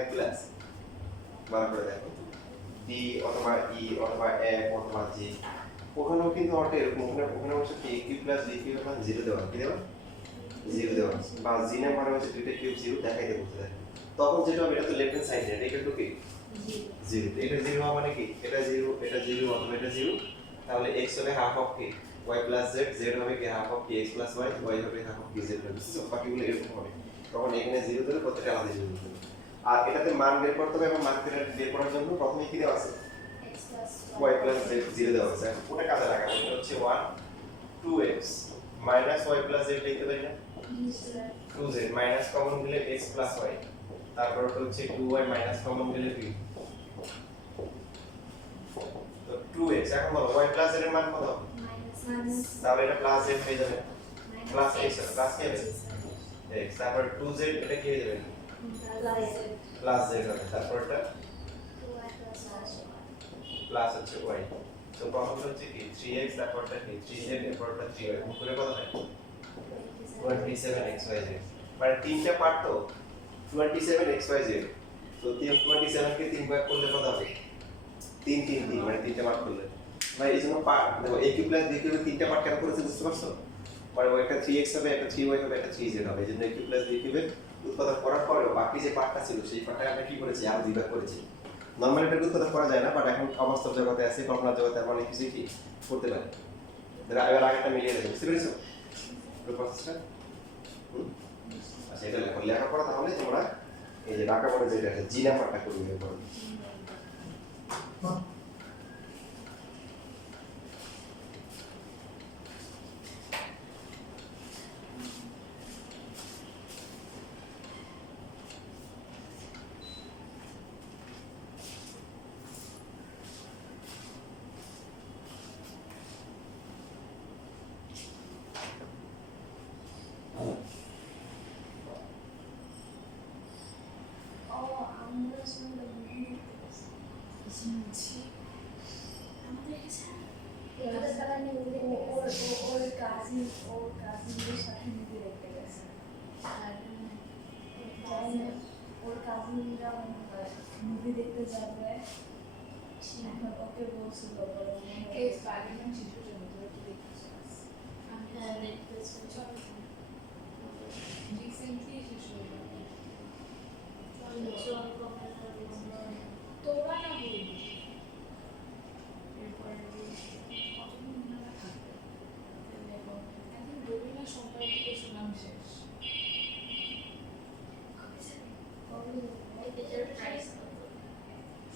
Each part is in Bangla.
এর প্লাস বার করে দেখো ডি অথবা ই অথবা এফ অথবা জি, ওখানেও কিন্তু অর্থ এরকম, ওখানে হচ্ছে কি Q plus B Q plus zero দেওয়া, কি দেওয়া জিরো দেওয়া, বা জি না মানে হচ্ছে দুইটা কিউব জিরো দেখাইতে বলতে দেয়, তখন যেটা হবে এটা তো লেফট হ্যান্ড সাইডে, এটা একটু কি জিরো, এটা জিরো মানে কি এটা জিরো অথবা এটা জিরো, তাহলে x হবে হাফ অফ কি y প্লাস z, z হবে কি হাফ অফ কি x প্লাস y, y হবে হাফ অফ কি z প্লাস, বুঝছো? বাকিগুলো এরকম হবে, তখন এখানে জিরো ধরে প্রত্যেকটা আলাদা জিরো দিতে হবে। আর এটাতে মান বের করতে হবে, এবং মান বের করার জন্য প্রথমে কি দেওয়া আছে y প্লাস z জিরো দেওয়া আছে, ওটা কাজে লাগাবো, এটা হচ্ছে 1 2x minus y plus z লিখতে পারি না, 2z মাইনাস কমন দিলে x প্লাস y, তারপর হচ্ছে 2y মাইনাস কমন দিলে 3, তো 2x, এখন বলো y প্লাস z এর মান কত, তাহলে এটা প্লাস z হয়ে যাবে, প্লাস x প্লাস কি হবে x, তারপর 2z এটা কি হয়ে যাবে প্লাস z হবে, তারপর এটা প্লাস হচ্ছে y, তো প্রথম হচ্ছে কি 3x, তারপরটা কি 3z, এরপরটা 3y, উপরে কত হয় 27xyz, মানে তিনটা পার্ট তো 27xyz, তো 27 কে 3 ভাগ করলে কত হবে 3 3 3, মানে তিনটা পার্ট করলে, মানে এই জন্য পার্ট দেখো a Q plus b Q তিনটা পার্ট কেন করেছে বুঝতে পারছো, মানে একটা 3x হবে, একটা 3y হবে, একটা 3z হবে, এই জন্য a Q plus b Q উৎপাদন করার পরেও বাকি যে পার্টটা ছিল সেই পার্টটা আমরা কি করেছি আরো দুই ভাগ করেছি। নরমালি এটা উৎপাদন করা যায় না, বাট এখন অবাস্তব জগতে আছে, কল্পনা জগতে আমরা অনেক কিছু কি করতে পারি, এবার আগেরটা মিলিয়ে দেখো, বুঝতে পেরেছো প্রসেসটা? আচ্ছা, এটা লেখাপড়া তাহলে তোমরা এই যে ঢাকা পড়ে যেটা আছে জি নাম্বারটা করবে এরপর। মুভি দেখতে যাবে, ওকে বলছিল স্পাইডারম্যান শিশুর জন্য রিসেন্টলি শেষ হয়ে যাবে, তোরা না বলবি এরপরে কতদিন না থাকবে, এখন বলবি না সবাই থেকে সুনাম শেষ,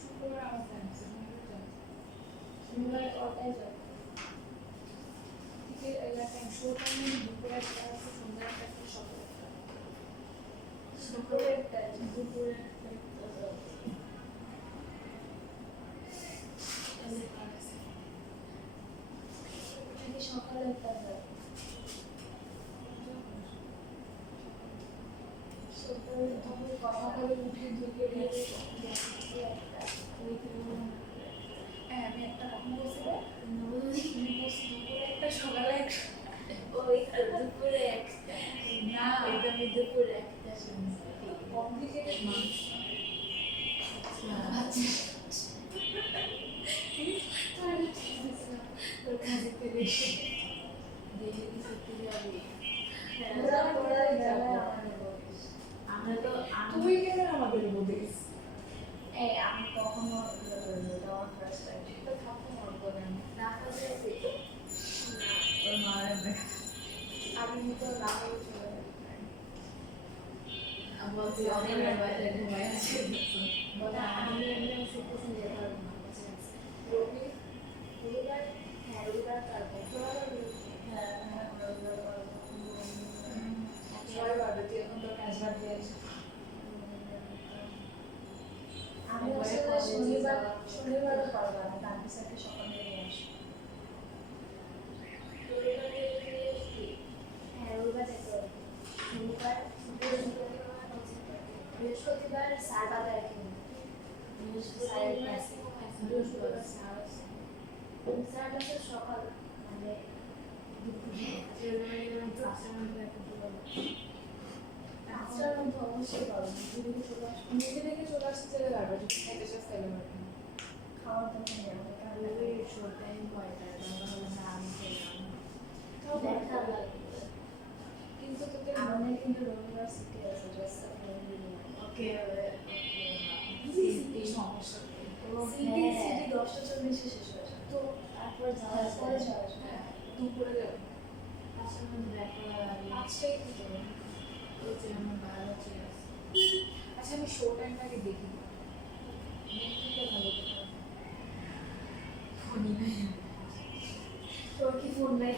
শুক্রবার আমার ফ্যান্স এলাকায় শো টাইমে দুপুরে একটা আছে, সন্ধ্যা একটা আছে, সকালে একটা দুপুরে সকালে একটা কথা বলে উঠে ঢুকে আমি একটা কথা বলছি দুপুরে একটা সকালে একটা, ওই দুপুরে একটা না ওইটা আমি দুপুরে একটা শুনছি, কমপ্লিকেটেড মানুষ তোর কাজে পেরে এসে দেখে কি সত্যি যাবি, আমরা তো তুই কেন আমাকে বলিস, আমি কখনো যাওয়ার ফার্স্ট টাইম তো থাকতে পারবো না, না কাজে ওর মারা আমি তো না করে চলে বলছি অনেক বাইরে ঘুমাই আছে, বলে আমি এমনি শুনতেছি যে রবিবার, হ্যাঁ রবিবার তারপর ছয় বারো তুই এখন তোর কাজ বাদ দিয়ে আমি আসলে শনিবারও পারবো না, তার পিছনে সকালে নিয়ে আসবো, হ্যাঁ রবিবার দেখতে শনিবার বৃহস্পতিবার সাড়ে বারোটা বৃহস্পতিবার সাড়ে সকাল মানে দুপুরে 5টার মধ্যে অবশ্যই অবশ্যই পারো, নিজে থেকে চলে আসতে চাইলে পারবে, যদি খাইতে চাস তাহলে পারবে। খাওয়ার তো নেই আমাদের, তাহলে শোর টাইম কয়টায়, দরকার হলে না আমি খেলাম, তাও দেখা লাগবে। কিন্তু তোদের মনে কিন্তু রবিবার ছুটি আছে, জাস্ট ওকে সিটি সমস্যা সিটি 10:40 শেষ হয়ে যায়, তো তারপরে যাওয়া যায়, হ্যাঁ দুপুরে যাবে। আচ্ছা আমি দেখা আজকেই কি করবো, ওই যে আমার বায়োলজি আছে। আচ্ছা আমি শো টাইমটাকে দেখি, দেখতে ভালো কথা, ফোনই নাই তোর কি ফোন নাই?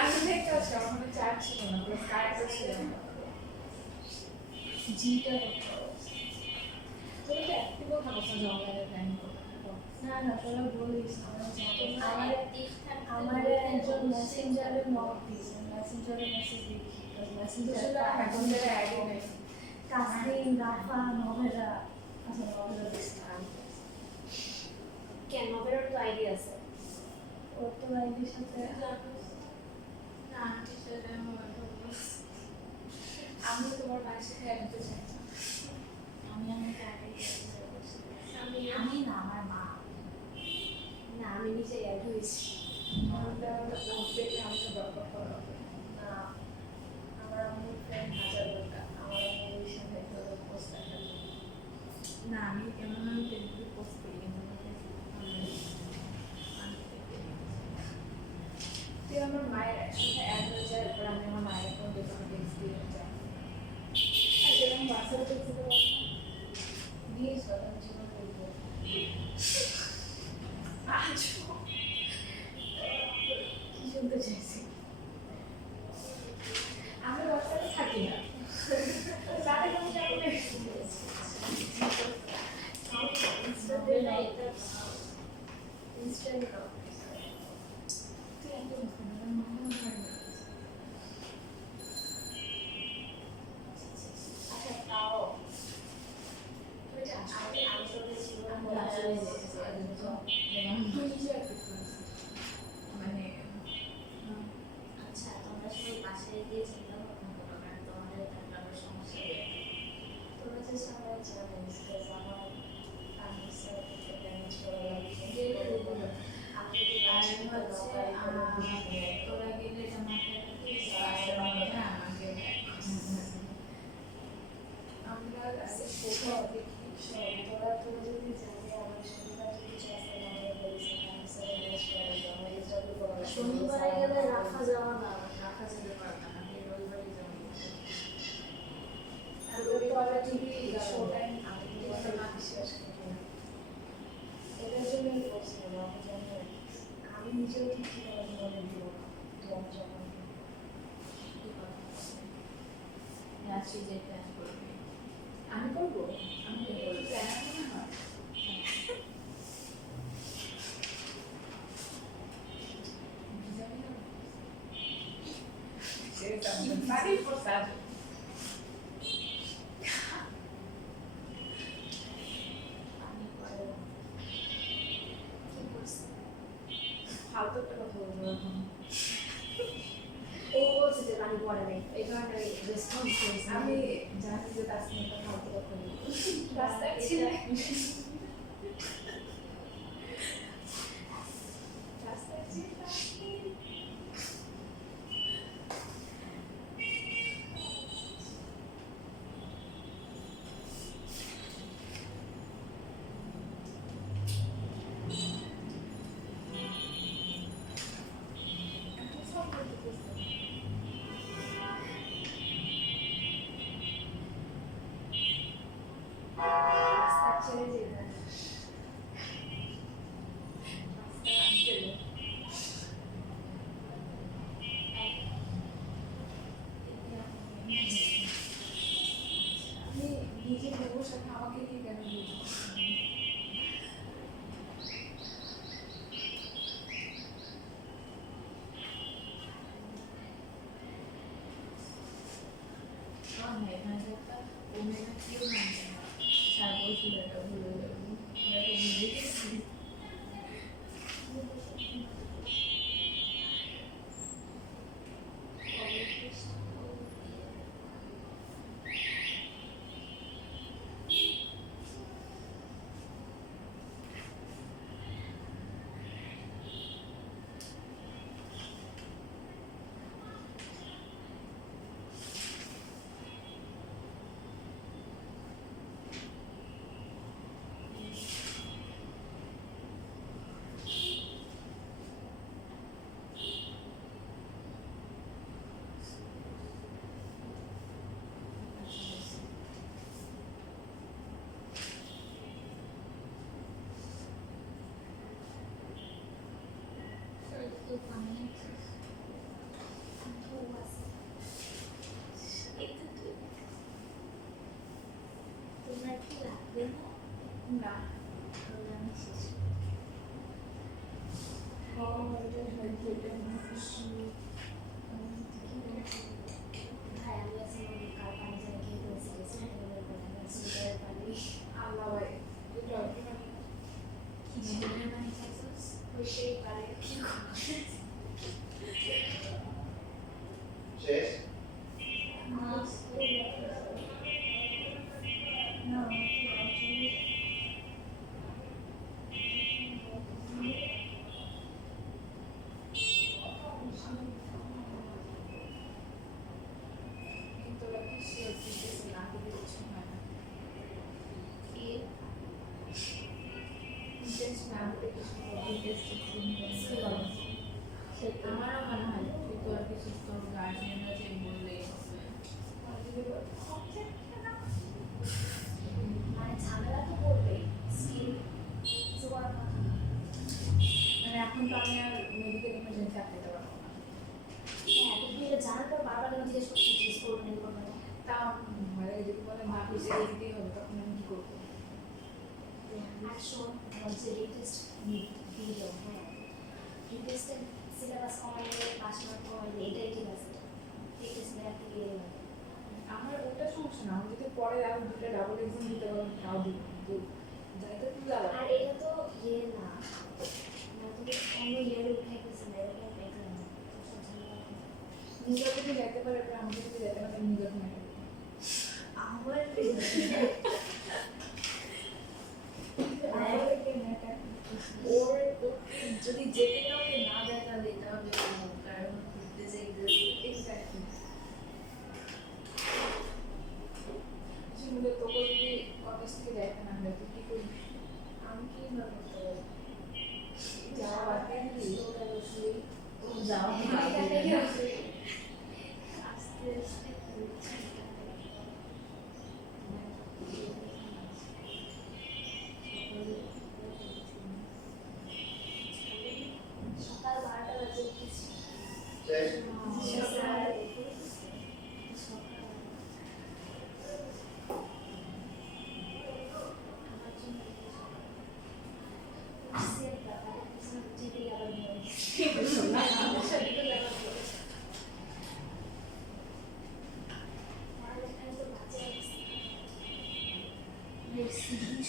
আমি দেখতে পাচ্ছি আমার ফোনে চার্জ ছিল না, প্লাস কারেন্টও ছিল না। জিটা তোরা তো অ্যাক্টিভও থাকছ না, অনলাইনে প্ল্যান করতে না না, তোরা বলিস আমার একজন মেসেঞ্জারে নক দিয়েছে, মেসেঞ্জারে মেসেজ দেখি, মেসেঞ্জারে এখন যারা অ্যাডই নেই, কাসরিন, রাফা, নভেরা। আচ্ছা নভেরা দেখছিলাম কেন নবেরার তো আইডি আছে, ওর তো আইডির সাথে আমি তোমার বাড়ির সাথে অ্যাড হতে চাই না। আমি আমাকে আইডি আমি না, আমার মা। না আমি নিজে অ্যাড হয়েছি। আমাকে দরকার করা হবে না, আমার আম্মুর ফ্রেন্ড হাজার লোকটা, আমার আম্মুর সাথে পোস্ট দেখা না, আমি কেমন আমি ফেসবুকে পোস্ট করি, কিন্তু তুই আমার মায়ের সাথে অ্যাড হয়ে যায়, এরপর আমি আমার মায়ের অ্যাকাউন্টে তোমাকে এক্সপিরিয়েন্স যাই, আর যেরকম বাসার করতে দিয়েছ আমি জীবন করবো আজ কি শুনতে চাইছি, আমি হোয়াটসঅ্যাপে থাকি না, তাদের আমি যাবো না। ইনস্টাগ্রাম তুই একদম মনে হয় না। আচ্ছা তাও তুমি যে আমি তোকে জীবন মানে আচ্ছা তোমরা সবাই বাসায় গিয়ে চিন্তা ভাবনা করো, কারণ তোমাদের থাকলে আমার সমস্যা হবে। তোরা যে সবাই জানিস যে আমার আনসার থেকে ম্যানেজ করা লাগছে, আমি যদি আর হচ্ছে তোরা গেলে আমরা তোরা তোরা যদি জানি আমার শনিবার যদি চাষে আমাদের বলেছে আনসার ম্যানেজ করা যায়, আমাদের চাকরি করা লাগবে। শনিবারে গেলে রাখা যাওয়া না, রাখা যেতে পারবে না, আমি রবিবারই যাবো। আর রবিবারে যদি শো টাইম আমি কিন্তু না বিশ্বাস করি না, এটার জন্যই বলছিলাম আমি জানি আমি নিজেও ঠিক ঠিকানা মনে দিব না, তো আমি যখন রাত্রি যে প্ল্যান করবে আমি করবো, আমি প্ল্যান মনে হয় বাড়ির প্রসাদ আমি পরে কি করছি ফালতু একটা কথা বলবো এখন। ও বলছে যে আমি পরে নেই, এই কারণে রেসপন্স করেছি। আমি জানি যে তার সঙ্গে একটা ফালতু কথা বলবো, রাস্তায় ছিল রাস্তায় ছিল ছেড়ে যেতে আমি নিজে বউর সাথে আমাকে কি কেন এখানে একটা ওমেগা কিউ নামছে না, স্যার বলছিল এটা ভুলে যাবো, ভুলে গেছি। না আমি শেষ ভাই আমি আজকে কাল পানি জানি খেয়ে ফেলছি সুগারের পানি আল্লাহ ভাই এটা কি সুগারের পানি খাইছিস হইতেই পারে কি করবো শেষ কিন্তু বাকি সে দিতেছে না দিলে কিছু হয় না টেস্ট না দিলে কিছু টেস্ট আমারও মনে হয় তুই তো আর কিছু তোর গার্জিয়ানরা যে বললেই হবে মানে ঝামেলা তো করবেই স্কিল কিছু করার কথা না মানে এখন তো আমি আর মেডিকেল ইমার্জেন্সি আটকাতে পারবো না হ্যাঁ তুমি এটা জানার পর বারবার কেন জিজ্ঞেস করবেন এই করবেন না তাও মানে যদি বলে মা খুশি দিতেই হবে তখন আমি কি করবো আর শোন হচ্ছে রিটেস্ট দিয়ে যাও হ্যাঁ রিটেস্টের সিলেবাস কমাইলে পাস মার্ক কমাইলে এটাই ঠিক আছে রিটেস্ট ম্যাথ থেকে আমার ওটা সমস্যা না আমি যদি পরে আরো দুটো ডাবল এক্সাম দিতে পারবো তাও দিব যাইতে তো যাবো আর এটা তো ইয়ে না মানে তুমি অন্য ইয়ারে উঠে গেছে না এটা একটা এক্সাম নিজে যদি যাইতে পারে এবার আমাকে যদি যেতে পারে নিজে ঘুমাই আমার ওর যদি যেতে কাউকে না দেয় তাহলে এটা হবে কারণ ঘুরতে যাইতে এক্স্যাক্টলি আসলে তোকে যদি অফিস থেকে যাইতে না হয় তুই কি করবি আমি কি ভাবে তো যাওয়া বাকি ওটা বসলেই যাওয়া আস্তে আস্তে সকাল 12টা বাজে উঠেছি শেষ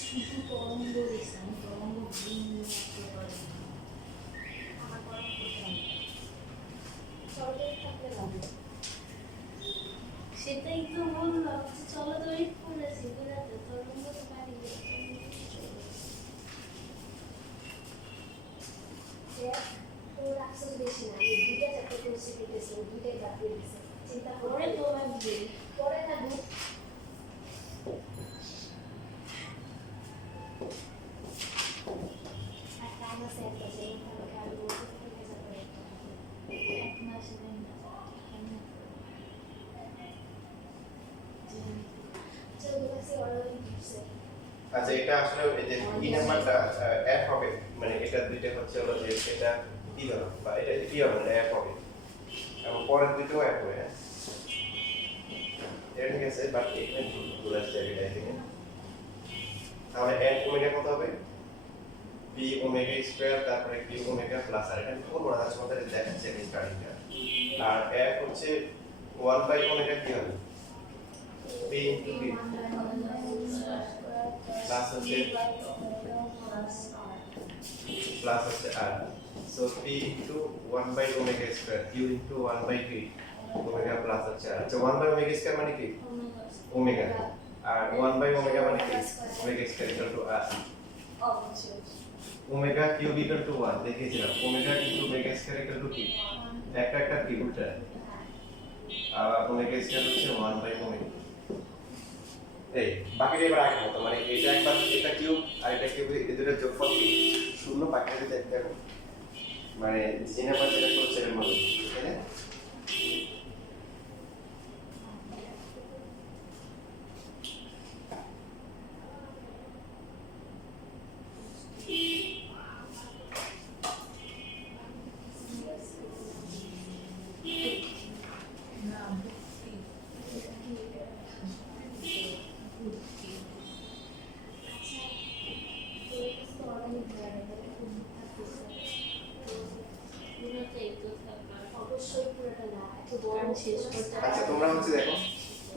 শুধু তরঙ্গ দেখছি আমি তরঙ্গ করতে পারি আমার তরঙ্গ করতে হবে চলতে থাকলে লাগে সেটাই তো বললাম যে চলো তৈরি করেছি বুঝাতে তরঙ্গ তো পারি তোর আসল বেশি না আমি দুইটা চ্যাপ্টার করছি দিতেছি দুইটাই বাদ দিয়ে দিচ্ছে চিন্তা করে তো লাগবে পরে থাকবে একটা আমার সেট আছে এইভাবে আর বলতে থেকে যাবে এক মাস আচ্ছা এটা আসলে এই যে কি নাম্বারটা এফ হবে মানে এটা দুইটা হচ্ছে হলো যে এটা কি ধরো বা এটা কি হবে না এফ হবে এবং পরের দুটো এফ হবে হ্যাঁ এটা ঠিক আছে বাট এখানে ভুল আসছে এটা এখানে তাহলে এন ওমেগা কত হবে বি ওমেগা স্কয়ার তারপরে কিউ ওমেগা প্লাস আর এটা কোন মনে আছে আমাদের দেখাচ্ছে এই স্টার্টিংটা আর এফ হচ্ছে 1 বাই ওমেগা কি হবে বি ইনটু বি প্লাস হচ্ছে প্লাস হচ্ছে আর so P into 1 by omega square Q into 1 by P omega plus হচ্ছে আর আচ্ছা 1 বাই ওমেগা স্কয়ার মানে কি ওমেগা আর 1 বাই ওমেগা মানে কি ওমেগা স্কয়ার ইকুয়াল টু আর ওমেগা কিউব ইকুয়াল টু 1 দেখিয়েছিলাম omega into omega square equal to কি একটা একটা কি উল্টা আর ওমেগা স্কয়ার হচ্ছে 1 বাই ওমেগা এই বাকিটা এবার আগের মতো মানে এটা একবার এটা কিউব আর এটা কিউব এই দুটোর যোগফল কি শূন্য বাকিটা দেখতে হবে মানে জিনা পর যেটা করছে এর মতো তাই না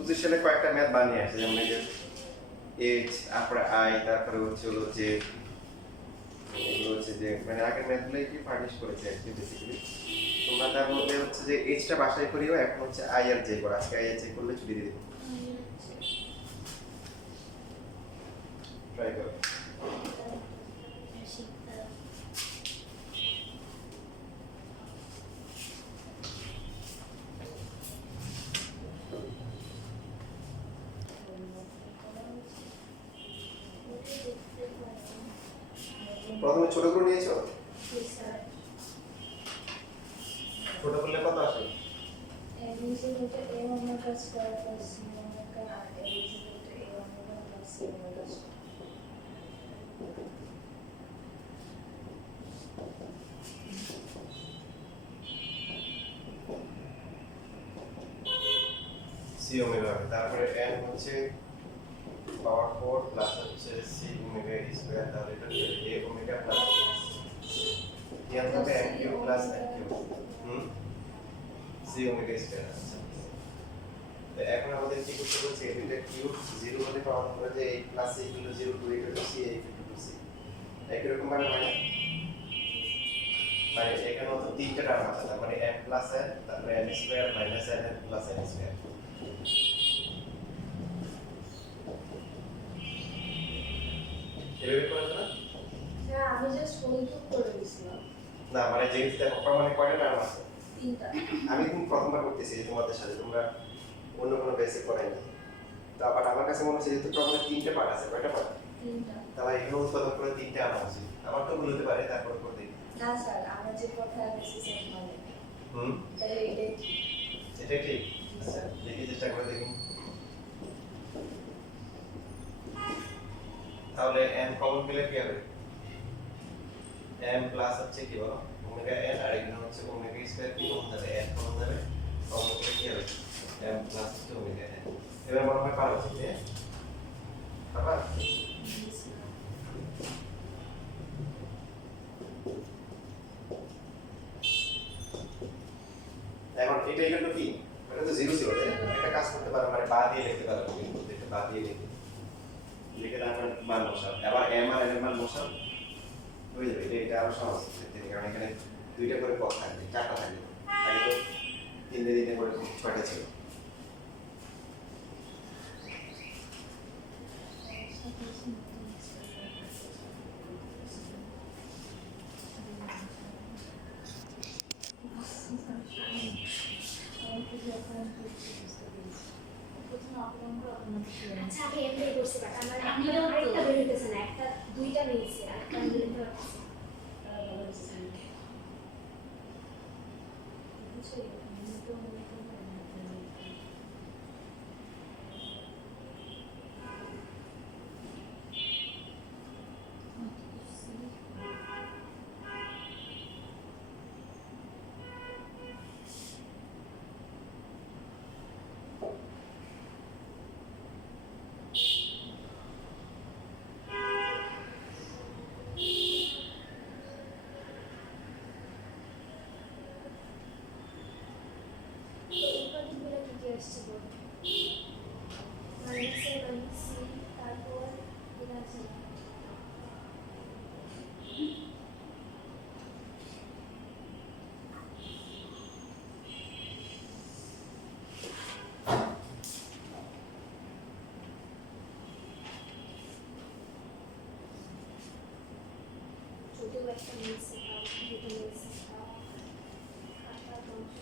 পজিশনে কয়েকটা ম্যাথ বানিয়ে আসছে, যেমন এই যে এইচ, তারপরে আই, তারপরে হচ্ছে হলো যে এগুলো হচ্ছে যে মানে আগের ম্যাথগুলোই কি ফার্নিশ করেছে আর কি বেসিক্যালি। তোমরা তার মধ্যে হচ্ছে যে এইচটা বাসায় করিও, এখন হচ্ছে আই আর জে করো, আজকে আই আর জে করলে ছুটি দিয়ে দেবো। ট্রাই করো। প্রথমে ছোট করে নিয়েছো, ছোট করলে কত আসে? সি ওমেগা হবে, তারপরে n হচ্ছে পাওয়ার 4 প্লাস হচ্ছে সি ওমেগা স্কয়ার, তাহলে এটা এ ওমেগা প্লাস n হবে n cube plus n cube C omega square. আচ্ছা, তো এখন আমাদের কি করতে বলছে, এটা কিউব 0 হলে পাওয়ার হবে যে a plus a equal to 0 two a two C a equal to C. একই রকম ভাবে মানে এখানে তো তিনটা টার্ম আছে, তার মানে n প্লাস n, তারপরে n square minus n plus n square. এভাবে করা যায় না? আমি জাস্ট হলুদ করে দিছিলাম। না মানে যেহেতু দেখো প্রমাণে কয়টা টার্ম আছে? তিনটা। আমি কিন্তু প্রথমবার করতেছি তোমাদের সাথে, তোমরা অন্য কোনো বেসে করাই না। তারপর আমার কাছে মনে হচ্ছে যেহেতু প্রমাণে তিনটে পার্ট আছে, কয়টা পার্ট? তিনটা। তাহলে এখানে উৎপাদন করে তিনটে আনা উচিত। আমার তো ভুল হতে পারে, তারপর করে দিই। না স্যার, আমরা যে কথা বলছি সেটা মানে হুম, তাহলে এটাই ঠিক। এটা ঠিক। আচ্ছা দেখি, চেষ্টা করে দেখি। তাহলে n কমন পেলে কি হবে? n প্লাস হচ্ছে কি বলো, ওমেগা n, আর এখানে হচ্ছে ওমেগা স্কয়ার, কি কমন যাবে? n কমন যাবে, কমন পেলে কি হবে? m প্লাস হচ্ছে ওমেগা n। এবার মনে হয় পারো ঠিক আছে? পারবা? এখন এটা ইকুয়াল টু কি? এটা তো 0 ছিল, তাই না? একটা কাজ করতে পারো, মানে বা দিয়ে লিখতে পারো, কিন্তু এটা বা দিয়ে লিখে তারপর মান বসাও, আবার m আর n এর মান বসাও, হয়ে যাবে। এটা আরো সহজ, কারণ এখানে দুইটা করে পদ থাকবে, চারটা থাকবে, আগে তো তিনটে তিনটে করে ছয়টা ছিল। আচ্ছা আমি এমনি করছি, বাট আমার আরেকটা বের হইতেছে না, একটা দুইটা বেরিয়েছে, আরেকটা আমি বের হতে পারতেছি ছোট একটা মিলছে, দুটো মিলছে, খাতা বন্ধ।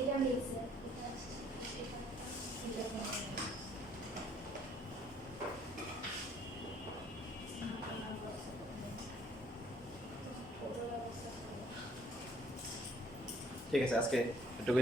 এটা মিক্স এটা ঠিক আছে আজকে এটুকুই।